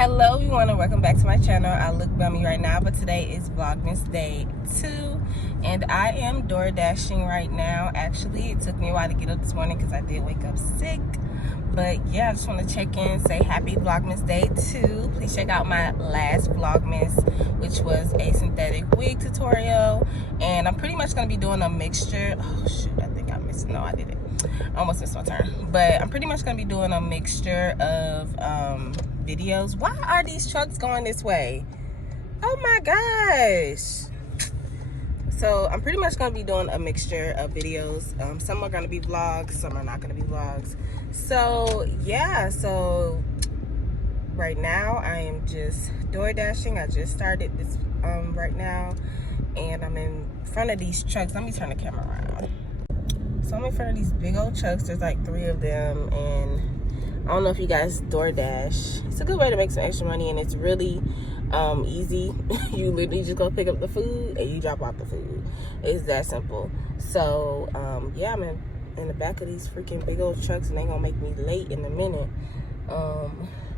Hello everyone and welcome back to my channel. I look bummy right now, but today is Vlogmas day 2 and I am door dashing right now. Actually, it took me a while to get up this morning because I did wake up sick, but yeah, I just want to check in, say happy Vlogmas day 2. Please check out my last Vlogmas, which was a synthetic wig tutorial, and I'm pretty much going to be doing a mixture. Oh shoot, I think I missed. No, I didn't. I almost missed my turn, but I'm pretty much going to be doing a mixture of videos. Why are these trucks going this way? Oh my gosh. So I'm pretty much going to be doing a mixture of videos. Some are going to be vlogs, some are not going to be vlogs. So yeah, so right now I am just door dashing. I just started this right now, and I'm in front of these trucks. Let me turn the camera around. So I'm in front of these big old trucks. There's like 3 of them, and I don't know if you guys DoorDash. It's a good way to make some extra money, and it's really easy. You literally just go pick up the food and you drop off the food. It's that simple. So yeah, I'm in the back of these freaking big old trucks, and they're gonna make me late in a minute.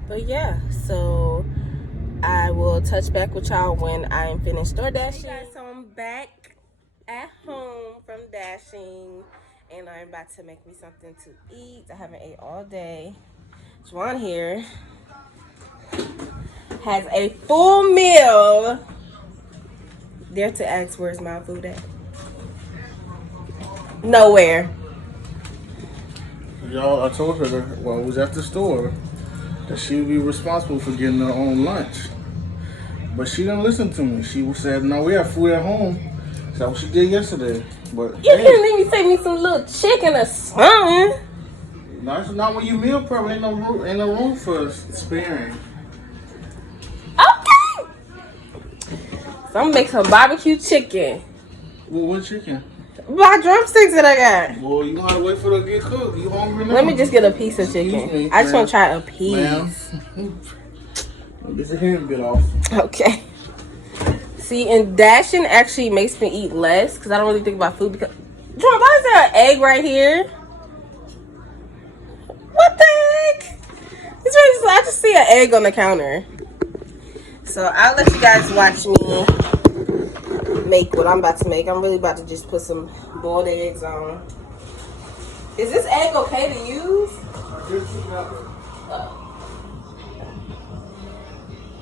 But yeah, so I will touch back with y'all when I am finished door dashing. Hey guys, so I'm back at home from dashing, and I'm about to make me something to eat. I haven't ate all day. Juan here has a full meal. Dare to ask where's my food at? Nowhere. Y'all, I told her that while I was at the store that she would be responsible for getting her own lunch. But she didn't listen to me. She said, no, we have food at home. That's what she did yesterday. But You can leave me save me some little chicken or something. No, it's not when you meal prep. Ain't no room for sparing. Okay. So I'm gonna make some barbecue chicken. Well, what chicken? My drumsticks that I got. Well, you gonna have to wait for it to get cooked. You hungry now? Let me just get a piece of chicken. Me, I just want to try a piece. Get the hand bit off. Okay. See, and dashing actually makes me eat less because I don't really think about food. Because, Drum, why is there an egg right here? What the heck? It's really, I just see an egg on the counter. So I'll let you guys watch me make what I'm about to make. I'm really about to just put some boiled eggs on. Is this egg okay to use?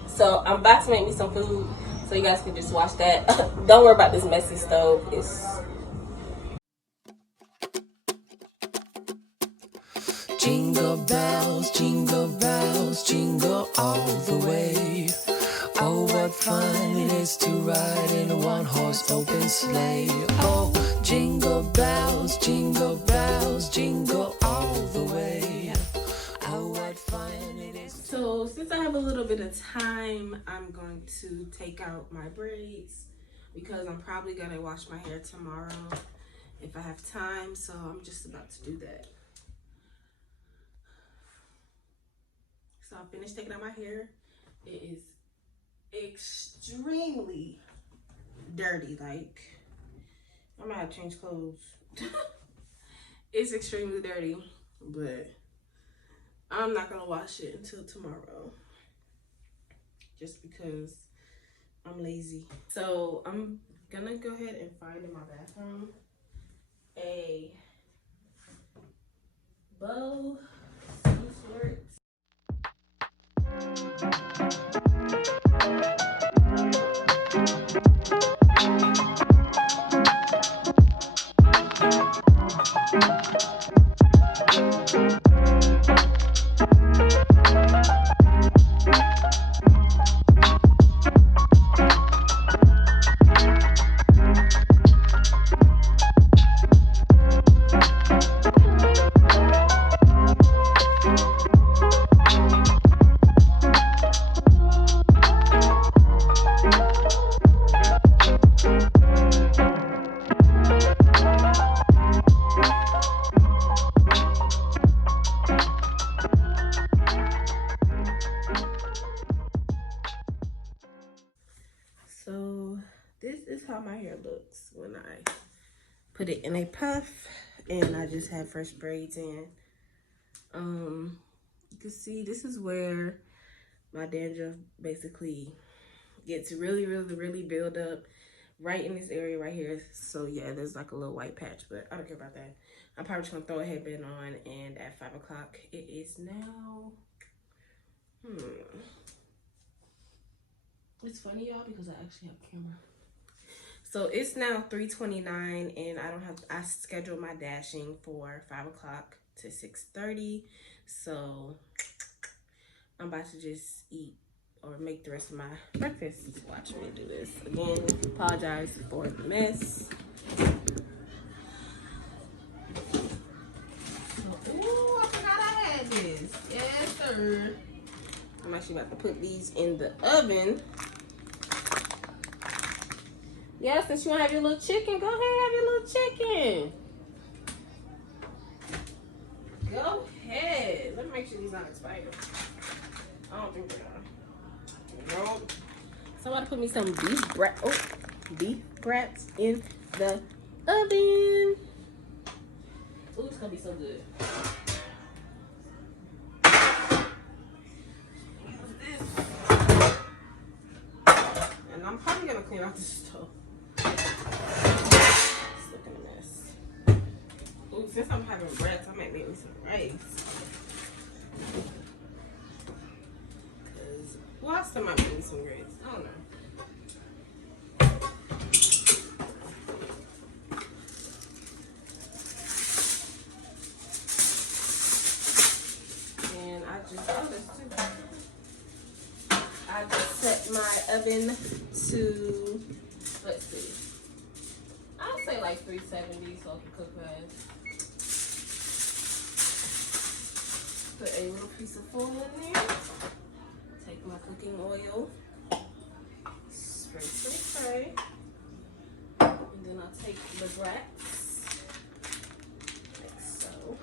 So I'm about to make me some food, so you guys can just watch that. Don't worry about this messy stove. It's jingle bells, jingle all the way. Oh, what fun it is to ride in a one-horse open sleigh. Oh, jingle bells, jingle all the way. Oh, what fun it is. So since I have a little bit of time, I'm going to take out my braids because I'm probably gonna wash my hair tomorrow if I have time. So I'm just about to do that. So I finished taking out my hair. It is extremely dirty. Like, I'm gonna have to change clothes. It's extremely dirty, but I'm not gonna wash it until tomorrow just because I'm lazy. So I'm gonna go ahead and find in my bathroom a bow, some sorts. So this is how my hair looks when I put it in a puff and I just have fresh braids in. You can see this is where my dandruff basically gets really build up right in this area right here. So yeah, there's like a little white patch, but I don't care about that. I'm probably just gonna throw a headband on, and at 5 o'clock, it is now, it's funny, y'all, because I actually have a camera. So it's now 3:29, and I scheduled my dashing for 5 o'clock to 6:30. So I'm about to just eat or make the rest of my breakfast. Watch me do this. Again, apologize for the mess. Ooh, I forgot I had this. Yes, sir. I'm actually about to put these in the oven. Yeah, since you want to have your little chicken, go ahead and have your little chicken. Go ahead. Let me make sure these aren't expired. I don't think they are. No. Somebody put me some beef brats in the oven. Ooh, it's gonna be so good. What's this? And I'm probably gonna clean out the stove. It's looking a mess. Ooh, since I'm having brats, I might make me some rice. Well, I still might make me some grits. I don't know. And I just set my oven to, let's see, I'll say like 370 so I can cook fast. Put a little piece of foil in there. Take my cooking oil, spray, and then I'll take the brats, like so.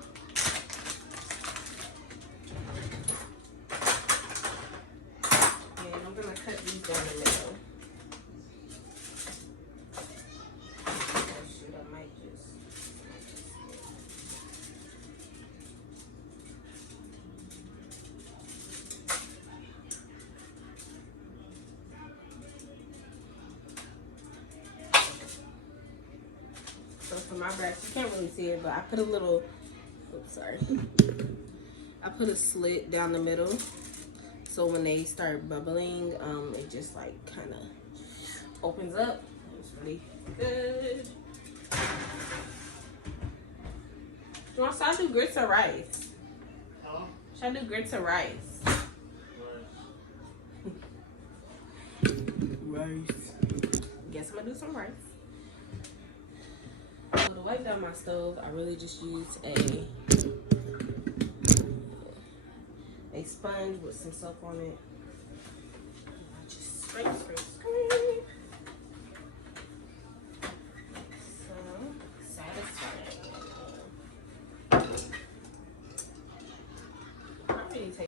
And I'm gonna cut these down the middle. Oh shoot, I might just. So for my brats, you can't really see it, but I put a little, oops, sorry. I put a slit down the middle. So when they start bubbling, it just like kind of opens up. It's really good. Should I do grits or rice? Huh? Should I do grits or rice? Rice. Guess I'm gonna do some rice. So to wipe down my stove, I really just use a sponge with some soap on it. I just scrape. So satisfying. I really take.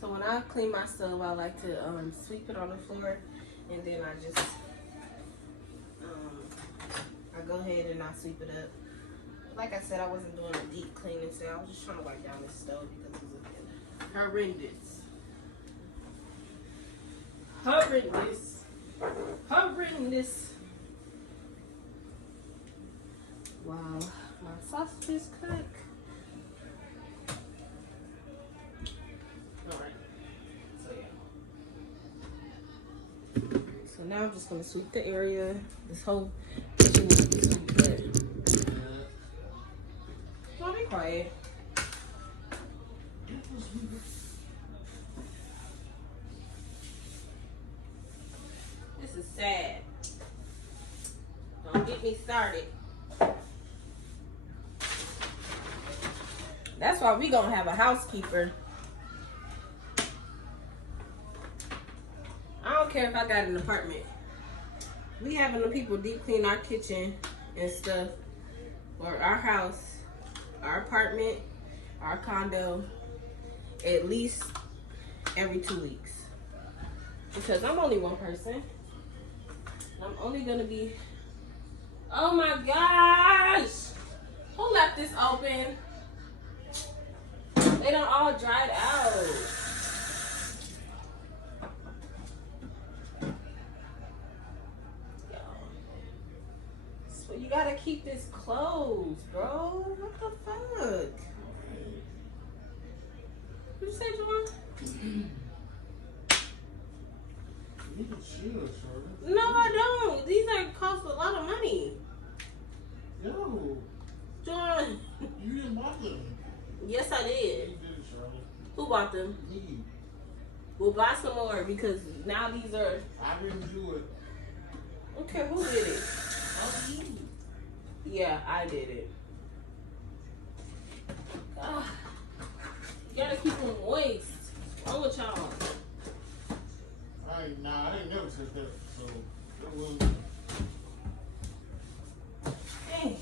So when I clean my stove, I like to sweep it on the floor, and then I just I go ahead and I sweep it up. Like I said, I wasn't doing a deep cleaning today. I was just trying to wipe down this stove because it was looking horrendous. Wow, my sausages cook. Alright. So yeah. So now I'm just gonna sweep the area. This whole kitchen needs to be swept. Don't be quiet. This is sad. Don't get me started. That's why we gonna have a housekeeper. I don't care if I got an apartment. We having the people deep clean our kitchen and stuff, or our house, our apartment, our condo, at least every 2 weeks. Because I'm only one person. I'm only gonna be, oh my gosh! Who left this open? They done all dried out. So you gotta keep this closed, bro. What the fuck? What you say, Javon? You can shoot us, Charlotte. No, I don't. These are cost a lot of money. Yo, John. you didn't buy them. Yes, I did. You did it, Charlotte. Who bought them? Me. We'll buy some more because now these are. I didn't do it. Okay, who did it? I did. Yeah, I did it. Ah, you gotta keep them moist. What's wrong with y'all? I didn't never touch that. So it wasn't. Dang.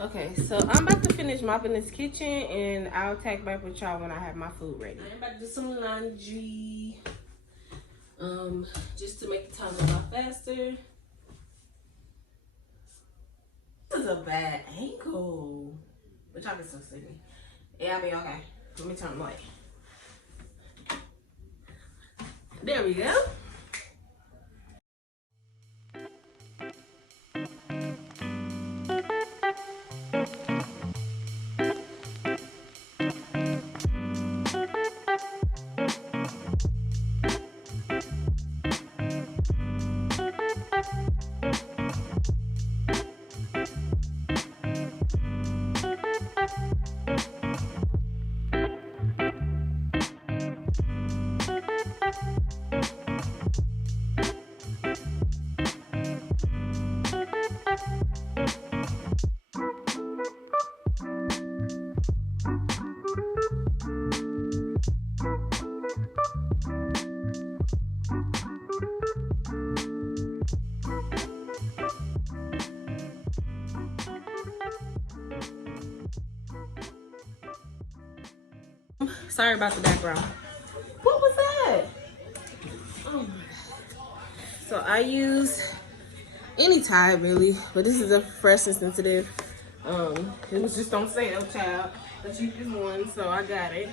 Okay, so I'm about to finish mopping this kitchen and I'll tag back with y'all when I have my food ready. I'm about to do some laundry. Just to make the time go by faster. This is a bad angle. But y'all can still see me. Yeah, I mean, okay. Let me turn the light. There we go. Sorry about the background. What was that? Oh my God. So I use any Tide really, but this is a fresh and sensitive. It was just on sale, child. The cheapest one, so I got it.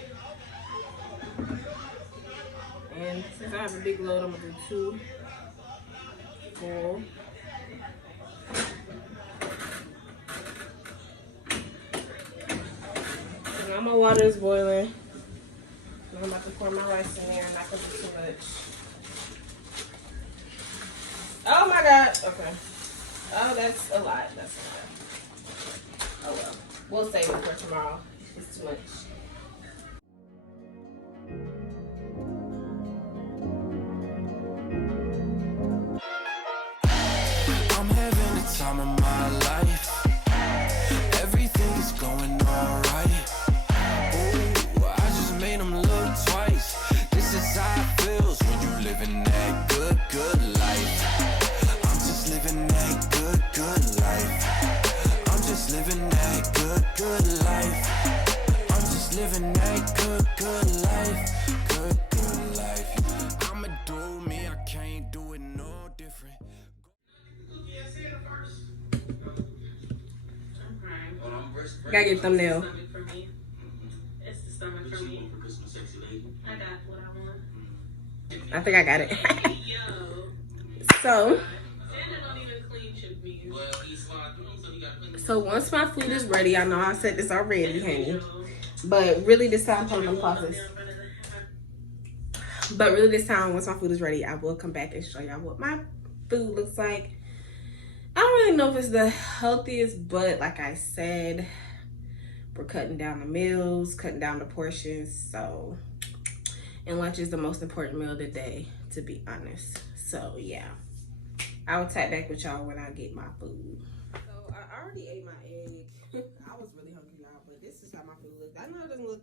And since I have a big load, I'm gonna do 2 full. So now my water is boiling. I'm about to pour my rice in there, not gonna do too much. Oh my God, okay. Oh, that's a lot, that's a lot. Oh well, we'll save it for tomorrow. It's too much. I'm having the time of my life. Everything is going alright. Ooh, I just made them look twice. This is how it feels when you living that good, good life. I'm just living that good, good life. I'm just living that good, good life. I'm just living that good, good life. Good, good life. I'ma do me, I can't do it no different. Gotta get thumbnail. It's the stomach for me. I got what I want. I think I got it. Yo. So, Santa don't even clean chip me. Well, he slid through, so he got to put So once my food is ready, I know I said this already, honey, but really this time, hold on, pause this. But really this time, once my food is ready, I will come back and show y'all what my food looks like. I don't really know if it's the healthiest, but like I said, we're cutting down the meals, cutting down the portions. So, and lunch is the most important meal of the day, to be honest. So yeah, I'll tap back with y'all when I get my food. So I already ate my egg. I was really hungry, y'all, but this is how my food looks. I know it doesn't look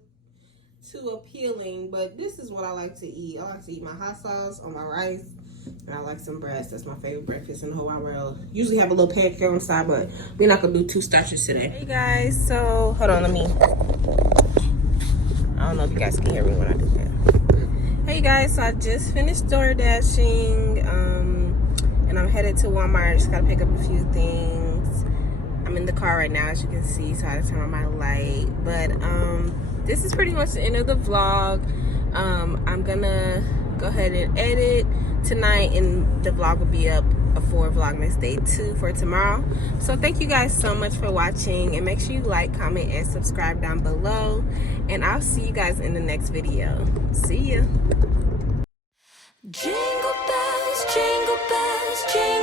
too appealing, but this is what I like to eat. I like to eat my hot sauce on my rice, and I like some breast. That's my favorite breakfast in the whole wide world. Usually have a little pancake on the side, but we're not gonna do two starches today. Hey guys, so hold on, I don't know if you guys can hear me when I do that. Hey guys, so I just finished door dashing, and I'm headed to Walmart. Just gotta pick up a few things. I'm in the car right now, as you can see, so I had to turn on my light. But this is pretty much the end of the vlog. I'm gonna go ahead and edit tonight, and the vlog will be up for Vlogmas Day 2 for tomorrow. So thank you guys so much for watching, and make sure you like, comment, and subscribe down below. And I'll see you guys in the next video. See ya. Jingle bells, jingle bells, jingle